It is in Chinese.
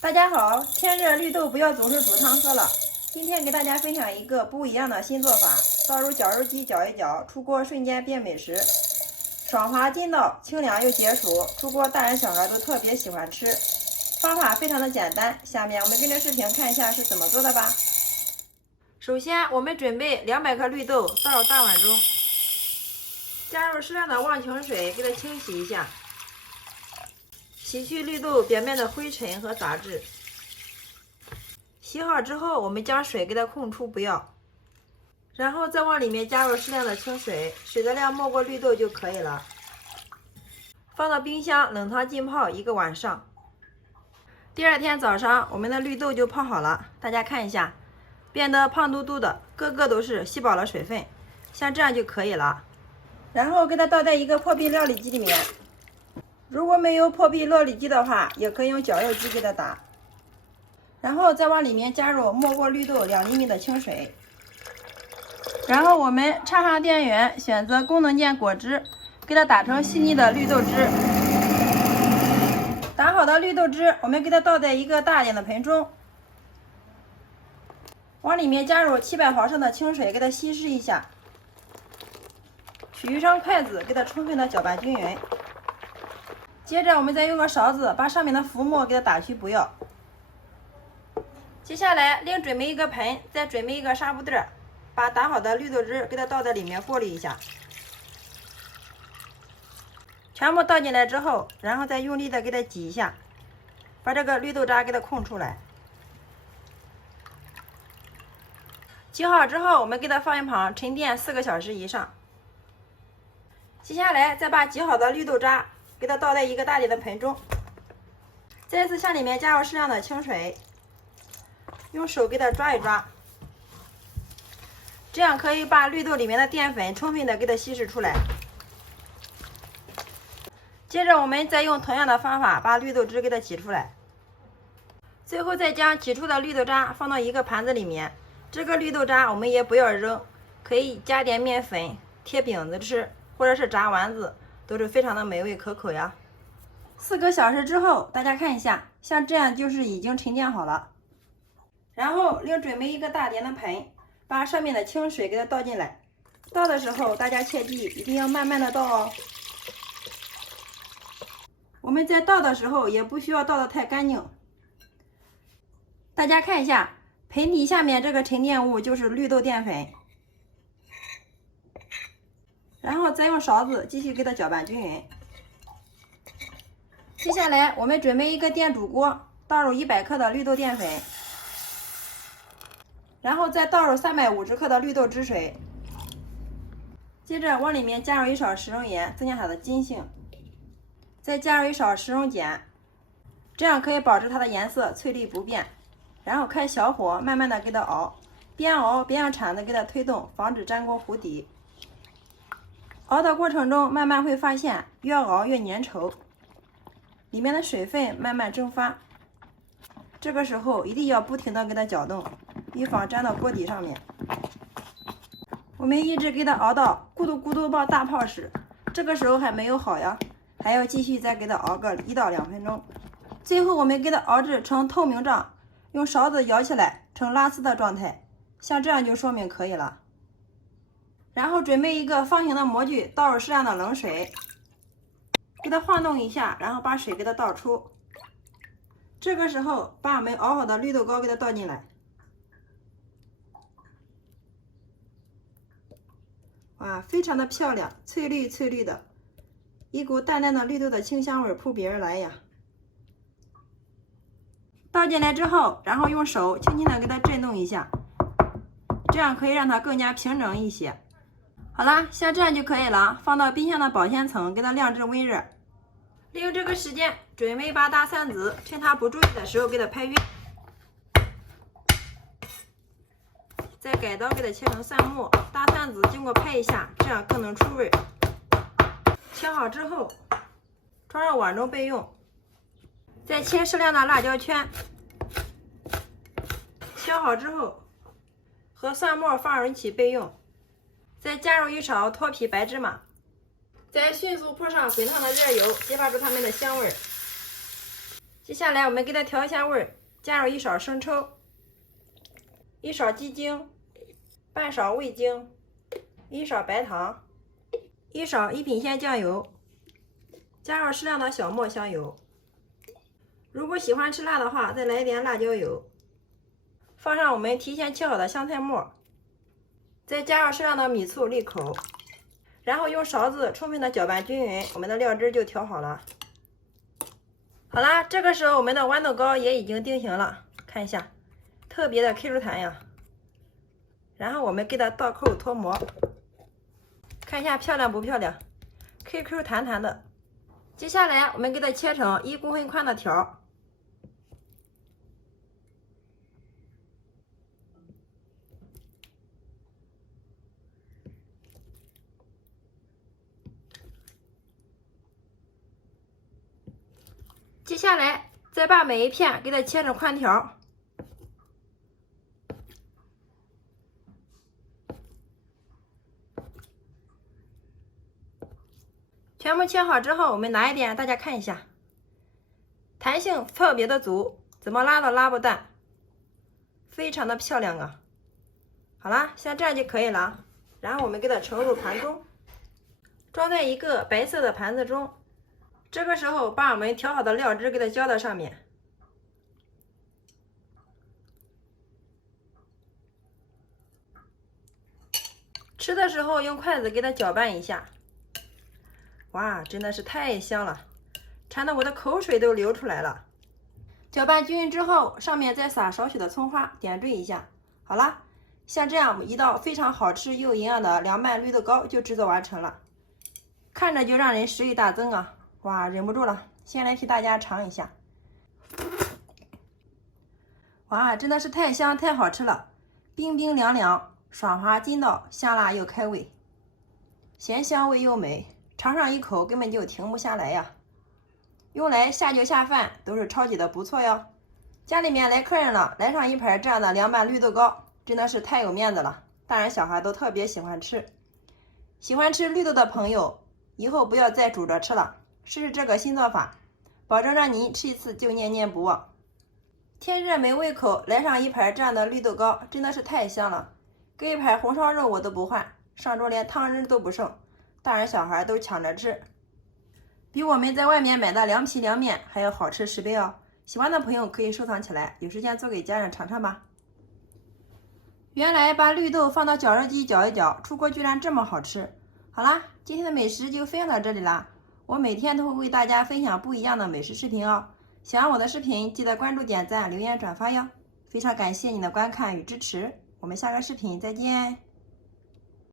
大家好，天热绿豆不要总是煮汤喝了。今天给大家分享一个不一样的新做法，倒入绞肉机搅一搅，出锅瞬间变美食，爽滑筋道，清凉又解暑，出锅大人小孩都特别喜欢吃。方法非常的简单，下面我们跟着视频看一下是怎么做的吧。首先，我们准备200克绿豆，倒入大碗中，加入适量的忘情水，给它清洗一下。洗去绿豆表面的灰尘和杂质。洗好之后，我们将水给它控出不要，然后再往里面加入适量的清水，水的量没过绿豆就可以了。放到冰箱冷汤浸泡1个晚上。第二天早上，我们的绿豆就泡好了，大家看一下，变得胖嘟嘟的，个个都是吸饱了水分，像这样就可以了。然后给它倒在一个破壁料理机里面。如果没有破壁料理机的话，也可以用绞肉机给它打，然后再往里面加入没过绿豆2厘米的清水，然后我们插上电源，选择功能键果汁，给它打成细腻的绿豆汁。打好的绿豆汁，我们给它倒在一个大点的盆中，往里面加入700毫升的清水，给它稀释一下，取一双筷子，给它充分的搅拌均匀。接着我们再用个勺子把上面的浮沫给它打去不要。接下来另准备一个盆，再准备一个纱布袋，把打好的绿豆汁给它倒在里面过滤一下。全部倒进来之后，然后再用力的给它挤一下，把这个绿豆渣给它控出来。挤好之后，我们给它放一旁沉淀4个小时以上。接下来再把挤好的绿豆渣给它倒在一个大点的盆中，再次向里面加入适量的清水，用手给它抓一抓，这样可以把绿豆里面的淀粉充分的给它稀释出来。接着我们再用同样的方法把绿豆汁给它挤出来，最后再将挤出的绿豆渣放到一个盘子里面。这个绿豆渣我们也不要扔，可以加点面粉贴饼子吃，或者是炸丸子，都是非常的美味可口呀。4个小时之后，大家看一下，像这样就是已经沉淀好了。然后另准备一个大点的盆，把上面的清水给它倒进来。倒的时候大家切记一定要慢慢的倒哦。我们在倒的时候也不需要倒得太干净。大家看一下，盆底下面这个沉淀物就是绿豆淀粉。然后再用勺子继续给它搅拌均匀。接下来我们准备一个电煮锅，倒入100克的绿豆淀粉，然后再倒入350克的绿豆汁水，接着往里面加入1勺食用盐，增加它的筋性，再加入1勺食用碱，这样可以保持它的颜色翠绿不变。然后开小火慢慢的给它熬，边熬边用铲子给它推动，防止粘锅糊底。熬的过程中，慢慢会发现越熬越粘稠，里面的水分慢慢蒸发。这个时候一定要不停的给它搅动，以防粘到锅底上面。我们一直给它熬到咕嘟咕嘟冒大泡时，这个时候还没有好呀，还要继续再给它熬个1到2分钟。最后我们给它熬至成透明状，用勺子舀起来成拉丝的状态，像这样就说明可以了。然后准备一个方形的模具，倒入适量的冷水，给它晃动一下，然后把水给它倒出。这个时候把我们熬好的绿豆糕给它倒进来。哇，非常的漂亮，翠绿翠绿的，一股淡淡的绿豆的清香味扑鼻而来呀。倒进来之后，然后用手轻轻的给它震动一下，这样可以让它更加平整一些。好啦，像这样就可以了，放到冰箱的保鲜层，给它晾至温热。利用这个时间，准备把大蒜子，趁它不注意的时候给它拍匀，再改刀给它切成蒜末。大蒜子经过拍一下，这样更能出味。切好之后，装入碗中备用。再切适量的辣椒圈，切好之后和蒜末放入一起备用。再加入1勺脱皮白芝麻，再迅速泼上滚烫的热油，激发出它们的香味。接下来我们给它调一下味儿，加入1勺生抽、1勺鸡精、半勺味精、1勺白糖、1勺一品鲜酱油，加入适量的小磨香油。如果喜欢吃辣的话，再来一点辣椒油。放上我们提前切好的香菜末，再加入适量的米醋沥口，然后用勺子充分的搅拌均匀，我们的料汁就调好了。好啦，这个时候我们的豌豆糕也已经定型了，看一下，特别的 Q 弹呀。然后我们给它倒扣脱模，看一下漂亮不漂亮 ？QQ 弹弹的。接下来我们给它切成1公分宽的条。接下来再把每一片给它切成宽条。全部切好之后，我们拿一点大家看一下，弹性特别的足，怎么拉都拉不断，非常的漂亮啊！好啦，像这样就可以了。然后我们给它盛入盘中，装在一个白色的盘子中。这个时候把我们调好的料汁给它浇到上面。吃的时候用筷子给它搅拌一下。哇，真的是太香了，馋得我的口水都流出来了。搅拌均匀之后，上面再撒少许的葱花，点缀一下。好啦，像这样一道非常好吃又营养的凉拌绿豆糕就制作完成了，看着就让人食欲大增啊！哇，忍不住了，先来替大家尝一下。哇，真的是太香太好吃了，冰冰凉凉，爽滑筋道，香辣又开胃，咸香味又美。尝上一口根本就停不下来呀，用来下酒下饭都是超级的不错哟。家里面来客人了，来上一盘这样的凉拌绿豆糕，真的是太有面子了，大人小孩都特别喜欢吃。喜欢吃绿豆的朋友，以后不要再煮着吃了，试试这个新做法，保证让您吃一次就念念不忘。天热没胃口，来上一盘这样的绿豆糕，真的是太香了。搁一盘红烧肉我都不换，上桌连汤汁都不剩。大人小孩都抢着吃，比我们在外面买的凉皮凉面还要好吃10倍哦！喜欢的朋友可以收藏起来，有时间做给家人尝尝吧。原来把绿豆放到绞肉机搅一搅，出锅居然这么好吃！好啦，今天的美食就分享到这里啦。我每天都会为大家分享不一样的美食视频哦。喜欢我的视频，记得关注、点赞、留言、转发哟！非常感谢你的观看与支持，我们下个视频再见。